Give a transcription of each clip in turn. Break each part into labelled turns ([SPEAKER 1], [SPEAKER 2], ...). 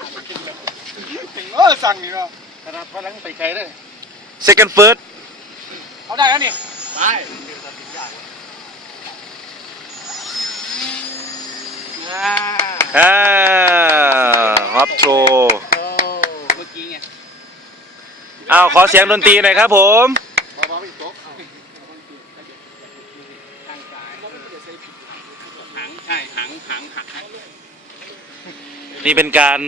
[SPEAKER 1] สั่งนี่เนาะขนาดพลังไปไกลเลย
[SPEAKER 2] second first
[SPEAKER 1] เขาได้แล้วนี่ไป
[SPEAKER 2] ฮอปโชว์
[SPEAKER 1] เมื่อกี้ไง
[SPEAKER 2] อ้าวขอเสียงดนตรีหน่อยครับผม
[SPEAKER 1] ใช่หาง
[SPEAKER 2] นี่เป็นการ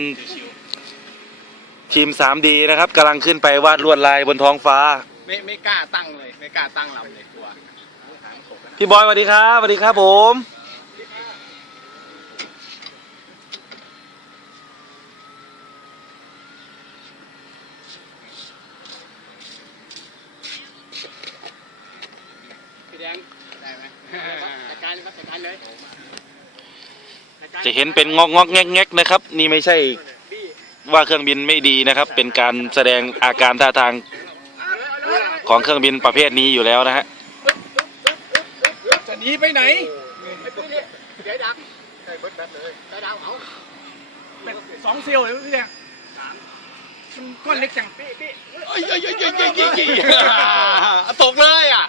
[SPEAKER 2] ทีม 3D นะครับกำลังขึ้นไปวาดลวดลายบนท้องฟ้า
[SPEAKER 1] ไม่กล้าตั้งเลยไม่กล้าตั้งลำเลยกลัว
[SPEAKER 2] พี่บอยสวัสดีครับสวัสดีครับผม
[SPEAKER 1] พี่แดงได้ไหมจัดการเลยครับจัดการเลย
[SPEAKER 2] จะเห็นเป็นงอกแงกนะครับนี่ไม่ใช่ว่าเครื่องบินไม่ดีนะครับเป็นการแสดงอาการท่าทางของเครื่องบินประเภทนี้อยู่แล้วนะฮะ
[SPEAKER 1] จะหนีไปไหนเดี๋ยวดักใส่เบิร์ดแบทเลยได้ดาวเอาเป็น2 เซลล์เลยพี่แดงมันก้อนเล็กจังพี่ตกเลยอ่ะ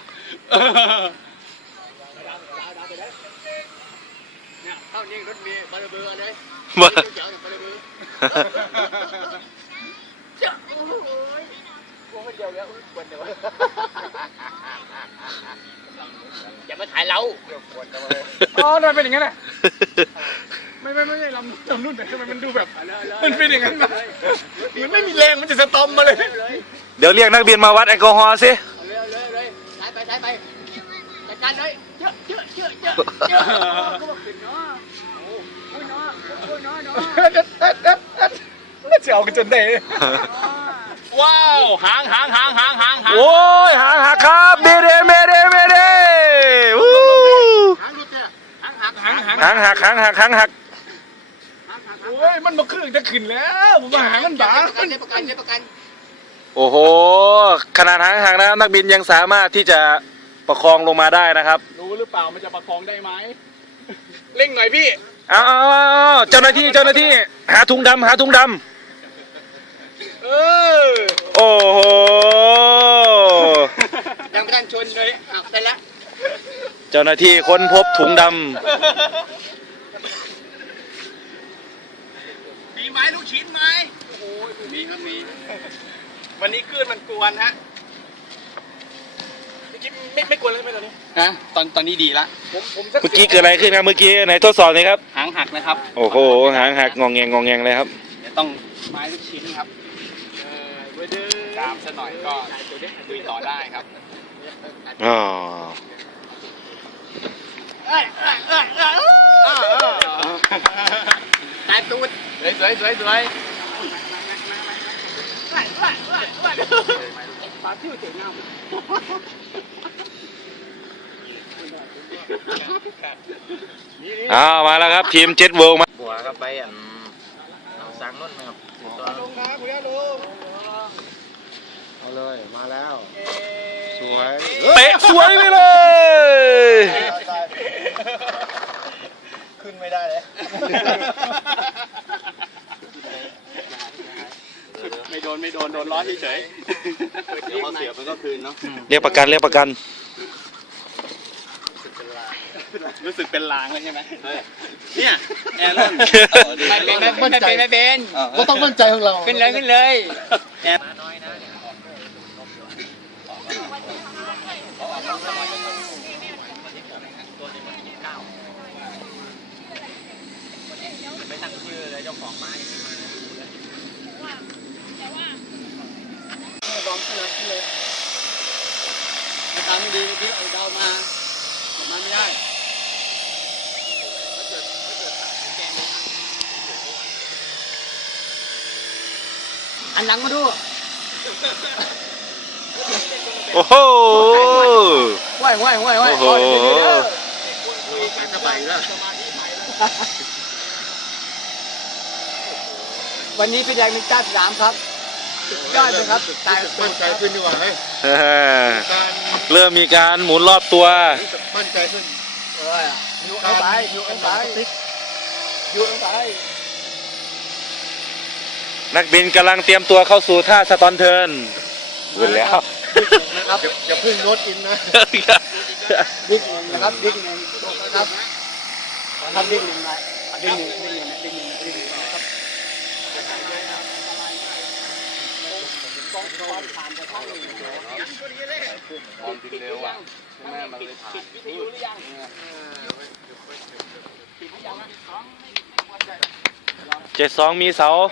[SPEAKER 1] เข้านี่รถมีบาร์เบอร์เลยบาร์เบอร์อย่ามาถ่ายเราอ๋อทำไมเป็นอย่างนั้นอ่ะไม่ใช่ลำนุ่นแต่ทำไมมันดูแบบมันเป็นอย่างนั้นมันไม่มีแรงมันจะสตอมมาเลย
[SPEAKER 2] เดี๋ยวเรียกนักบินมาวัดแอลกอฮอล์สิ
[SPEAKER 1] เลยใช้ไปจัดการเลยเยอะเสียวกันจนได้ว้าวหาง
[SPEAKER 2] โอ้ยหางหักครับเมเดวู้หางหัก
[SPEAKER 1] โอ้ยมันมาครึ่งจะขึ้นแล้วผมมาหางมันบางประกัน
[SPEAKER 2] โอ้โหขนาดหางหักนะครับนักบินยังสามารถที่จะประคองลงมาได้นะครับ
[SPEAKER 1] รู้หรือเปล่ามันจะประคองได้ไหมเร่งหน่อยพี่
[SPEAKER 2] เอาเจ้าหน้าที่หาถุงดำโอ้โห
[SPEAKER 1] ยังไม่ทันชนเลยได้แล้ว
[SPEAKER 2] เจ้าหน้าที่ค้นพบถุงดำ
[SPEAKER 1] มีไม้ลูกชิ้นไหมโอ้ยมีครับมีวันนี้คลื่นมันกวนฮะไม่กวนเลยไหมตอนนี้ฮะตอนนี้ดีละ
[SPEAKER 2] เมื่อกี้เกิดอะไรขึ้นครับเมื่อกี้ไหนทดสอบหน่อยครับ
[SPEAKER 1] หางหักนะครับ
[SPEAKER 2] โอ้โหหางหักงองแงเลยครับ
[SPEAKER 1] เดี๋ยวต้องไม้ลูกชิ้นครับตามซะหน่อยก็คุยต่อได้ครับ
[SPEAKER 2] อ๋อ
[SPEAKER 1] ตายตูดสวยฝาทิ้วเจ๋งงาม
[SPEAKER 2] มาแล้วครับทีมเจ็ตเวิลด์มา
[SPEAKER 3] บัวครับไปสร้างนุ่นครับ
[SPEAKER 1] ลงครับคุณย่าลง
[SPEAKER 3] เอาเลยมาแล้วสวย
[SPEAKER 2] เตะสวยไปเลย
[SPEAKER 3] ขึ้นไม่ได้เลย
[SPEAKER 1] ไม่โดนล้อเฉย
[SPEAKER 3] เดี๋ยวพอเสียมันก็คืนเนาะ
[SPEAKER 2] เรียกประกัน
[SPEAKER 1] รู้สึกเป็นลางเลยใช่ไหมเนี่ยแอร์ลั่นไม่เป็น
[SPEAKER 3] ก็ต้องมั่นใจของเรา
[SPEAKER 1] ขึ้นเลยแอร์น้อยนะไม่ตั้งชื่อเลยเจ้าของไม้ลองขึ้นเลยอาการไม่ดีพี่เอาดาวมาไม่ได้อันหลังมาดู
[SPEAKER 2] โอ้โห
[SPEAKER 1] ไหวโอ้โหวันนี้พี่แดงมีจ้า3ครับยอดเลยครับตาย
[SPEAKER 3] มั่นใจขึ้นดีกว่าเฮ้ย
[SPEAKER 2] เริ่มมีการหมุนรอบตัว
[SPEAKER 3] มั่นใจขึ้น
[SPEAKER 1] อยู่ลงไป
[SPEAKER 2] นักบินกำลังเตรียมตัวเข้าสู่ท่าสตอนเทิร์นวุ่นแล้ว
[SPEAKER 3] นะครับอย่าพึ่งโน้ตอินนะบิ๊กหนึ่งนะครับบิ๊กหนึ่งนะครับทำบิ๊กหนึ่งนะบิ๊กหนึ่งครับ
[SPEAKER 2] 72มีเสา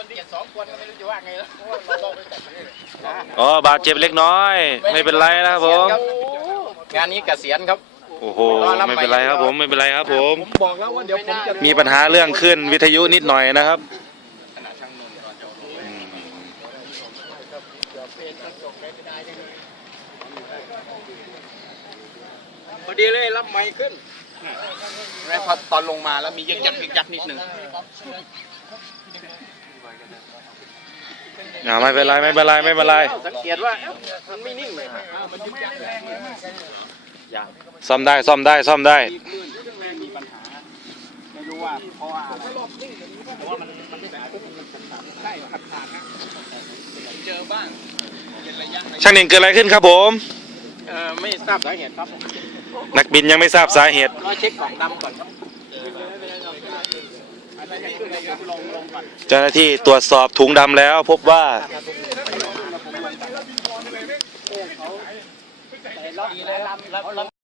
[SPEAKER 2] อ๋อบาดเจ็บเล็กน้อย ไม่เป็นไรนะครับผม
[SPEAKER 1] งานนี้เกษียณครับ
[SPEAKER 2] โอ้โหไม่เป็นไรครับผมไม่เป็นไรครับผม
[SPEAKER 3] ผมบอกแล้วว่าเดี๋ยวผมจะ
[SPEAKER 2] มีปัญหาเรื่องขึ้นวิทยุนิดหน่อยนะครับ
[SPEAKER 1] พอดีเลยรับไมค์ขึ้นแล้วพอตอนลงมาแล้วมียึกยักนิดนึง
[SPEAKER 2] ไม่เป็นไรไม่เป็นไรไม่เป็นไร
[SPEAKER 1] สังเกตว่ามันไม่นิ่งเลยมันยึกยักอย่าง
[SPEAKER 2] ซ่อมได้ซ่อมได้ซ่อมได้
[SPEAKER 1] มีปัญหาไม่รู้ว่าเพราะว่าอะไรแต่ว่ามันใช่ขาดนะเจอบ้างเป็นระยะ
[SPEAKER 2] ช่างหนึ่งเกิดอะไรขึ้นครับผม
[SPEAKER 1] ไม่ทราบสาเหตุครับ
[SPEAKER 2] นักบินยังไม่ทราบสาเหตุ
[SPEAKER 1] รอเช็คกล่องดำก่อนครับลงก่อน
[SPEAKER 2] เจ้าหน้าที่ตรวจสอบถุงดำแล้วพบว่า
[SPEAKER 1] ล็อกลำ